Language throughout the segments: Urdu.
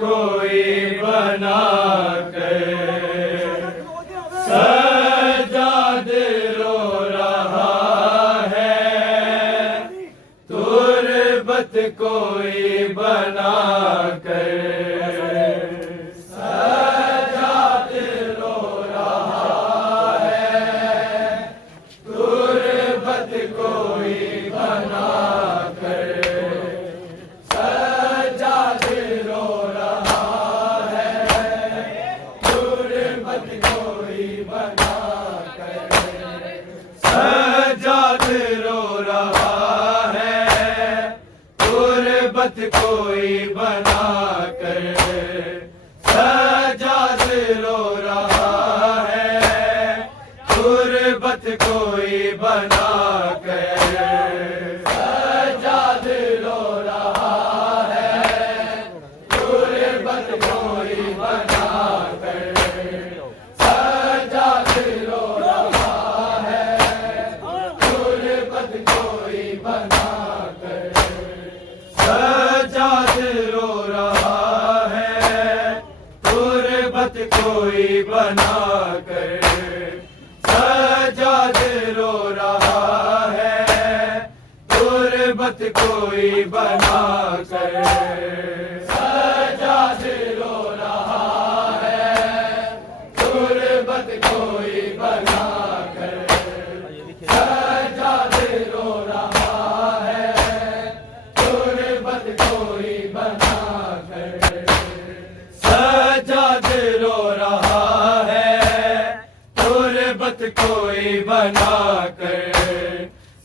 کوئی بنا کر سجاد رو رہا ہے، تربت کوئی بنا کر سجاد رو رہا ہے، تربت کوئی بنا کر سجاد رو رہا ہے، تربت کوئی بنا کر سجاد رو رہا ہے، تربت کوئی بنا کر سجاد رو رہا ہے، تربت کوئی بنا کر سجاد رو رہا ہے، تربت کوئی بنا کر سجاد رو رہا ہے، تربت کوئی بنا کر سجاد رو رہا ہے، تربت کوئی بنا کر سجاد رو رہا ہے، تربت کوئی بنا کر سجاد رو رہا ہے، تربت کوئی بنا کر سجاد رو رہا ہے، تربت کوئی بنا کر سجاد رو رہا ہے، تربت کوئی بنا کر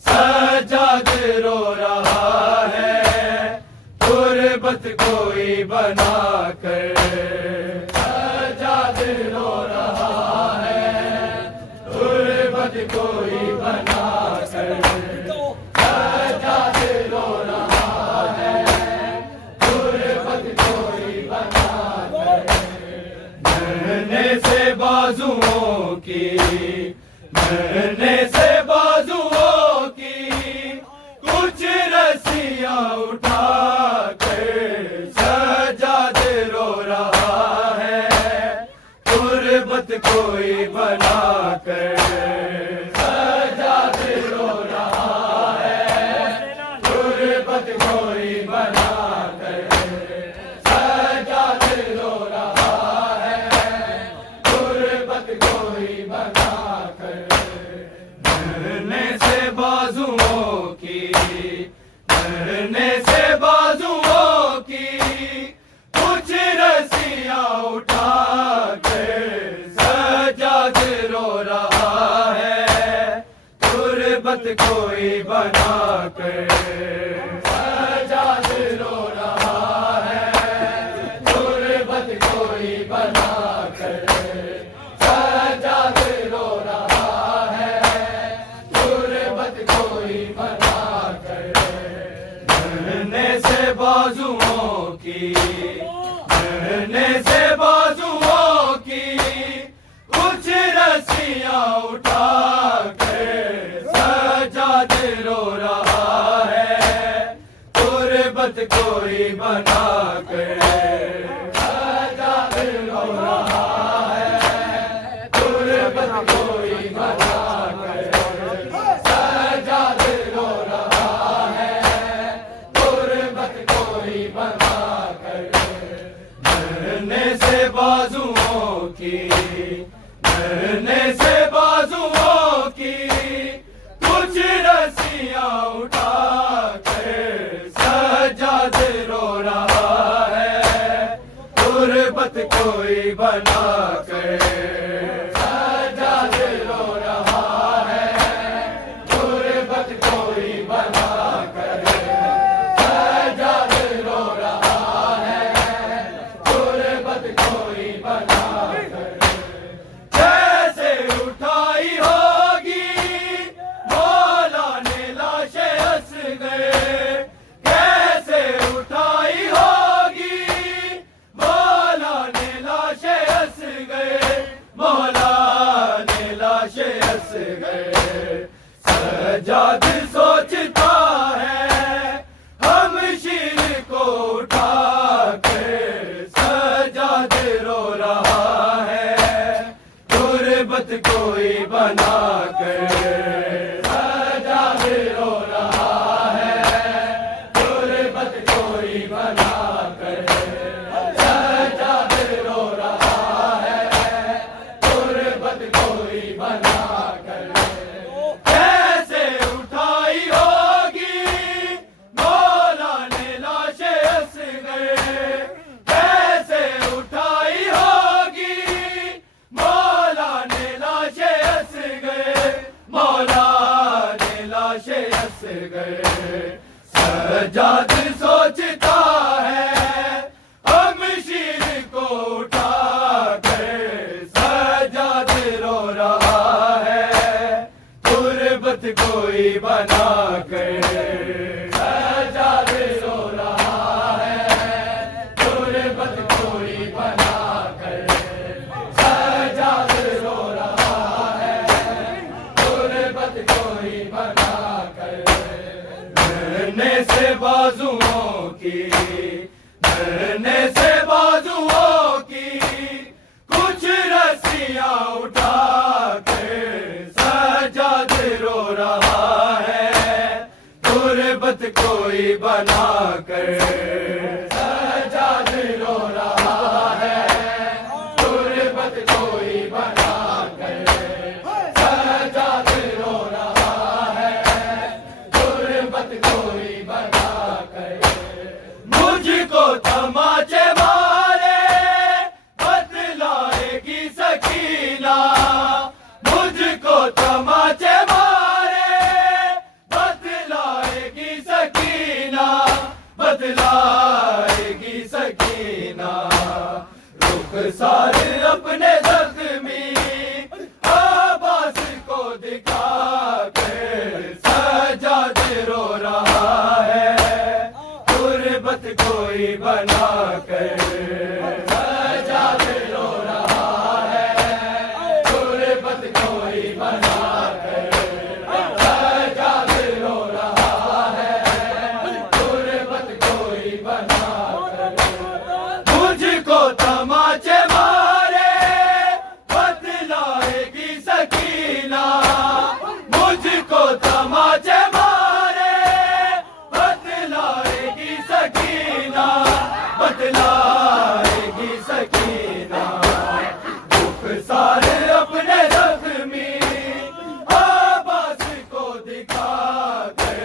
سجاد رو رہا ہے، تربت کوئی بنا کر سجاد رو رہا ہے، تربت کوئی بنا کر سجاد رو رہا ہے، تربت کوئی بنا کر مرنے سے بازوؤں کی، مرنے سے بازوؤں کی کچھ رسیاں اٹھا کر سجاد رو رہا ہے، تربت کوئی بنا کر سجاد رو رہا ہے، تربت کوئی بنا کر سجاد رو رہا ہے، تربت کوئی بنا کر مرنے سے بازوؤں کی، مرنے سے بازوؤں کی کچھ رسیاں اٹھا کر سجاد رو رہا ہے، تربت کوئی بنا کر سجاد رو رہا ہے، تربت کوئی بنا کر سجاد رو رہا ہے، تربت کوئی بنا کر مرنے سے بازوؤں کی، مرنے سے بازوؤں کی کچھ رسیاں اٹھا کر سجاد رو رہا ہے، تربت کوئی بنا کر سجاد رو رہا ہے، تربت کوئی بنا کر سجاد رو رہا ہے، تربت کوئی بنا کر مرنے سے بازوؤں کی، مرنے سے بازوؤں کی کچھ رسیاں اٹھا کر سجاد رو رہا ہے، تربت کوئی بنا کر سجاد رو رہا ہے، تربت کوئی بنا کر سجاد رو رہا ہے، تربت کوئی بنا کر جیسے اٹھائی ہوگی مولا نے لاش اصغر، کیسے اٹھائی ہوگی مولا نے لاش اصغر، کوئی بنا کر سجاد رو رہا ہے، غربت کوئی بنا کر سجاد رو رہا ہے، غربت کوئی بنا کر کیسے اٹھائی ہوگی مولا نے لاش اصغر، کیسے اٹھائی ہوگی مولا نے لاش اصغر، مولا نے لاش اصغر۔ سجاد سوچتا ہے ہم شیر کو اٹھا کر سجاد رو رہا ہے، غربت کوئی بنا کر سجاد رو رہا ہے، غربت کوئی بنا کر سجاد رو رہا ہے، غربت کوئی بنا کر مرنے سے بازوؤں کی، مرنے سے بازوؤں کی کچھ رسیاں اٹھا کر سجاد رو رہا ہے، غربت کوئی بنا کر سجاد رو رہا ہے، غربت کوئی بنا کر سجاد رو رہا ہے، غربت کوئی بنا کر مجھ کو تماچے مارے بتلائے گی سکینہ، مجھ کو تماچے مارے بتلائے گی سکینہ، بتلائے گی سکینہ، رخسار اپنے زخمی عباس کو دکھا کر سجاد رو رہا ہے، غربت کوئی بنا کر سجاد رو رہا ہے، غربت کوئی بنا کر سجاد رو رہا ہے، غربت کوئی بنا کر مجھ کو تماچے مارے بتلائے گی سکینہ، مجھ کو تماچے مارے بتلائے گی سکینہ، بتلائے گی سکینہ، رخسار اپنے زخمی عباس کو دکھا کر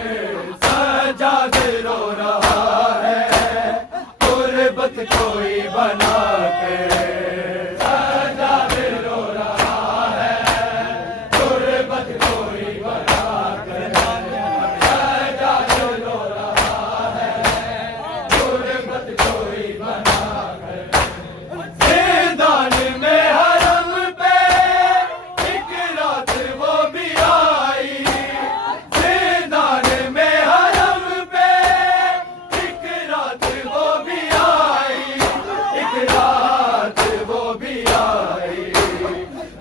سجاد رو رہا ہے، غربت کوئی بنا کر سجاد رو رہا ہے، غربت کوئی بنا کر سجاد رو رہا ہے، غربت کوئی بنا کر زندان میں حرم پہ ایک رات وہ بھی آئی، زندان میں حرم پہ ایک رات وہ بھی آئی، ایک رات وہ بھی آئی،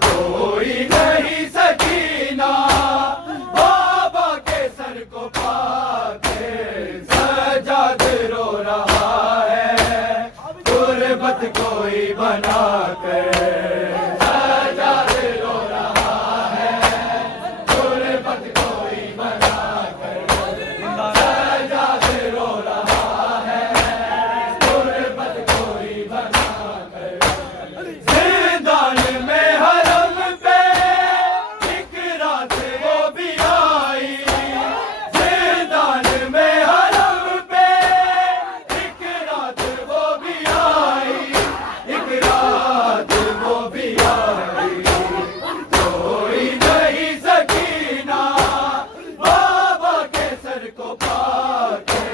کوئی نہیں سکینہ بابا کے سر کو پا کے سجاد رو رہا ہے، غربت کوئی بنا کر سجاد رو رہا ہے، غربت کوئی بنا کر سجاد رو رہا ہے، غربت کوئی بنا کر زندان میں حرم پہ ایک رات وہ بھی آئی، زندان میں حرم پہ ایک رات وہ بھی آئی، ایک رات وہ بھی آئی، کوئی نہیں سکینہ بابا کے سر کو پا کے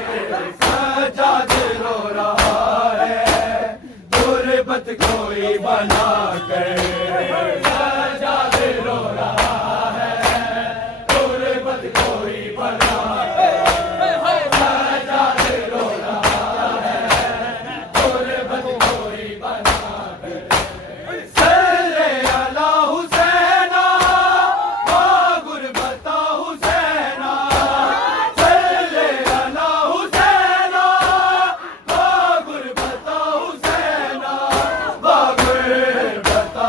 سجاد رو رہا ہے، غربت کوئی بنا کر سجاد رو رہا ہے، غربت کوئی بنا کر سجاد رو رہا ہے، غربت کوئی بنا کر صلی اللہ حسینہ وا غربتا حسینہ، صلی اللہ حسینہ وا غربتا حسینہ، وا غربتا